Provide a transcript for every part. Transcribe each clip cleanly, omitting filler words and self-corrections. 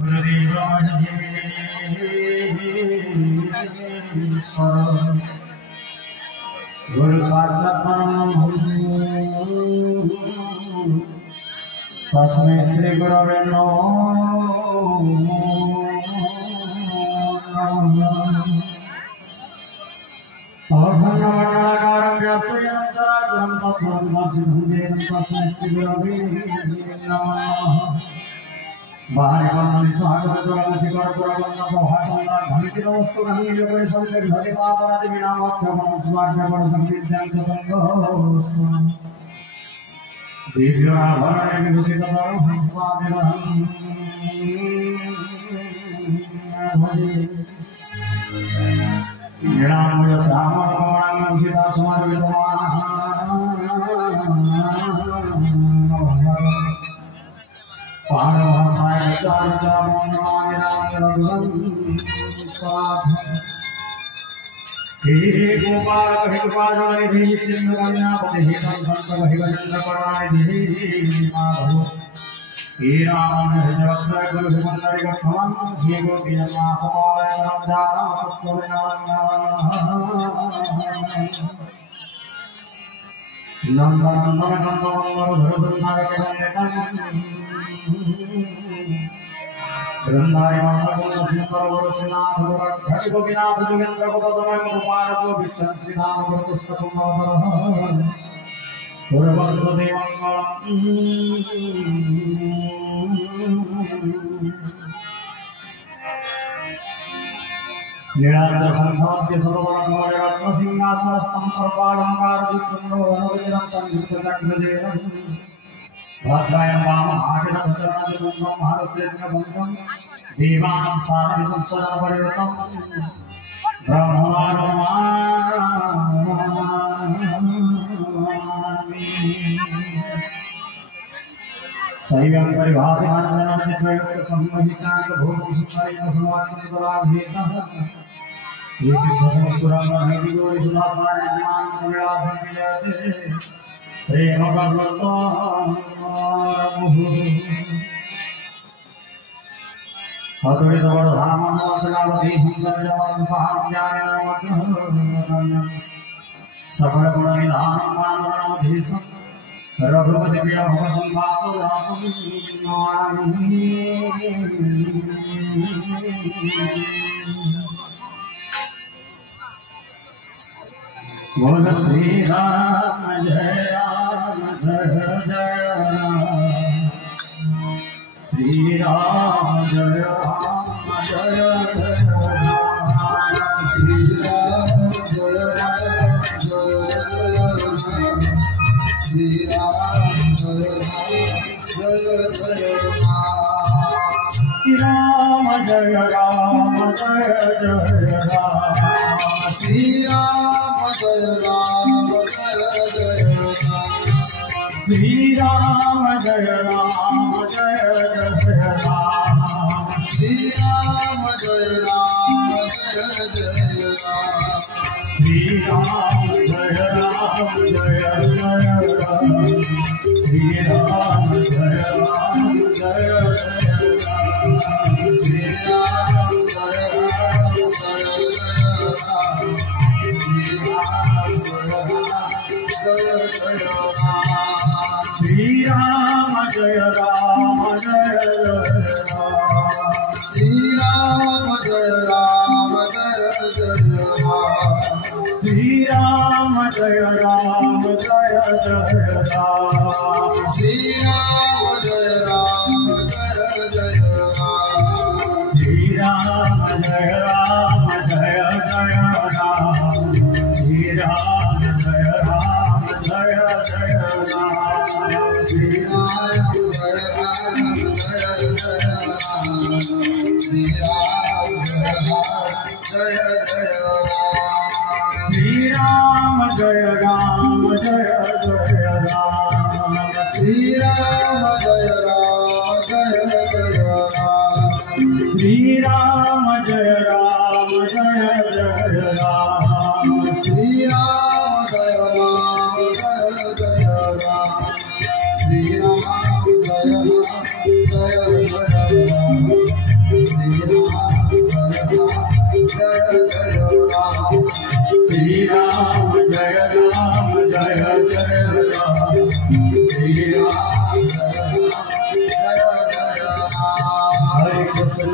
गुरु साक्षात् तस्मै श्री गुरवे अखण्डमण्डलाकारं व्याप्तं चराचरं तत्त्वं भासिभूतेन तस्मै श्री गुरवे नमः। बाहरिकमणि स्वागत जोगमति करपुरगंगा प्रभाचंद्र धनिति नमस्तु गंगे जोगरे संते धरि मातरादि विनामख्यमं स्वाज्ञापन संकीर्तन दिव्याभरण विभूषित हंसादिरहं नीलाम्बर श्यामकमलं सीता समर्पितवान् पारभासाय चार चारों नमामि रघुवं साधु हे गोपाल कृपानिधि सिंधु कन्यापति संत भजन करुणानिधि माधव हे राम जगत गुरु सुंदरी गठमं हे गोपी जन्नाथ पालय राम नीलाद्र संभाव्य सर्ववर्णमय रत्न सिंहासनस्थं सर्वालंकारयुक्तं संयुक्त चक्रजेनं भद्रायं वामभाषणं चरणं भारतेन्द्रबन्धं देवानां सारथि संसदन परिवृतं ब्रह्मवारमामि शैवं परिभाषानन्दनं चित्रयुक्त संमोहितांक भोगं सुखैः समाधितराधीतः ये सिद्धसमुद्रंगि गौरी सुदासाय ज्ञान विलासं विजयते प्रेम अद्वैत वरधाम नमस्कावती हिंदजवं साहाज्ञानमग्नं सकल गुण निधानं मानवनाधीशं रघुपति प्रिय भगवतं पातुदातं नमामि। बोल श्री राम जय राम जय जय राम श्री राम जय राम जय जय राम श्री राम जय राम जय जय राम श्री राम जय राम जय जय राम जय राम जय जय राम श्री राम जय राम जय जय राम श्री राम जय राम जय जय राम श्री राम जय राम जय जय राम श्री राम जय राम जय जय राम श्री राम जय राम जय जय राम श्री राम जय राम जय श्री राम जय राम जय श्री राम जय राम जय श्री राम जय राम जय जय राम श्री राम जय राम जय जय राम श्री राम जय राम जय जय राम श्री राम जय राम जय जय राम श्री राम जय राम जय जय राम श्री राम जय राम जय जय राम श्री राम जय राम जय जय राम श्री राम जय राम जय जय राम श्री राम जय राम जय जय राम श्री राम जय राम जय जय राम श्री राम जय राम जय जय राम कृष्ण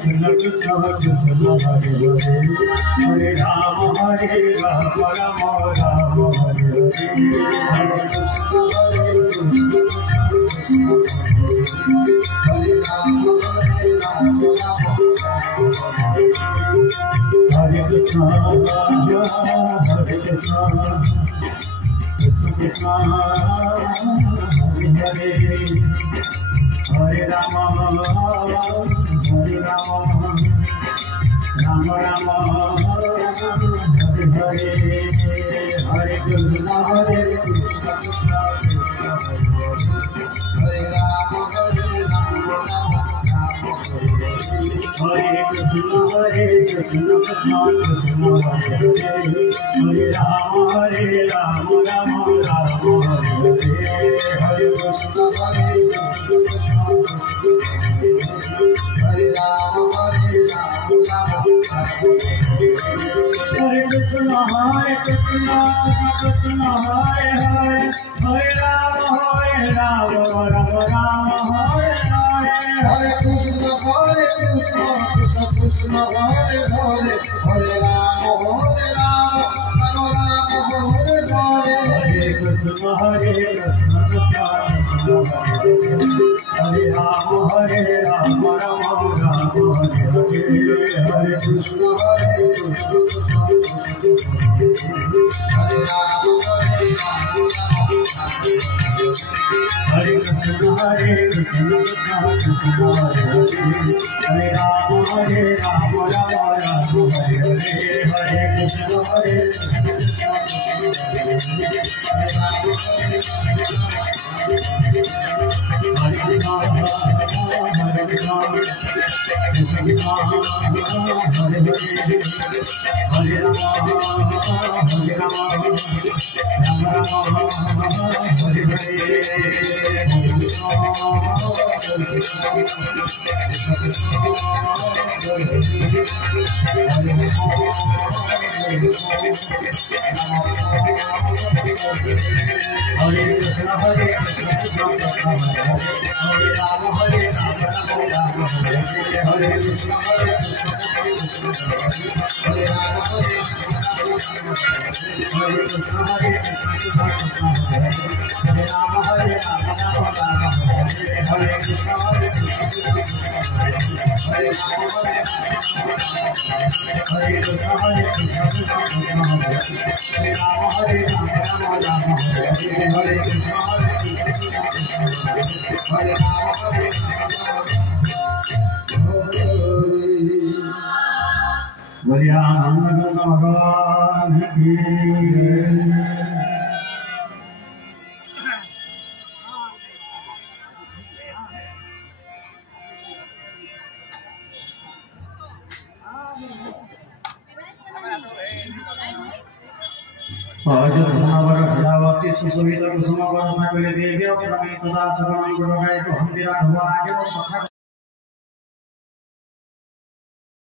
कृष्ण कृष्ण हरे हरे राम राम राम हरे हरे हरे कृष्ण हरे कृष्ण कृष्ण कृष्ण हरे हरे राम राम राम हरे हरे कृष्ण हरे राम हरे कृष्ण कृष्ण कृष्ण हरे हरे राम राम राम हरे हरे कृष्ण हरे राम हरे कृष्ण कृष्ण हरे हरे राम राम राम हरे हरे कृष्ण कृष्ण कृष्ण हरे हरे राम राम हरे हरे कृष्ण हरे राम राम हरे हरे कृष्ण हरे राम हरे कृष्ण हरे कृष्ण हरे राम राम राम हरे हरे कृष्ण हरे भगवान की सुशोभित कुसुम वर्षा देवी तदा सगुण गुण गाय तो हम राघव आगे वो सखा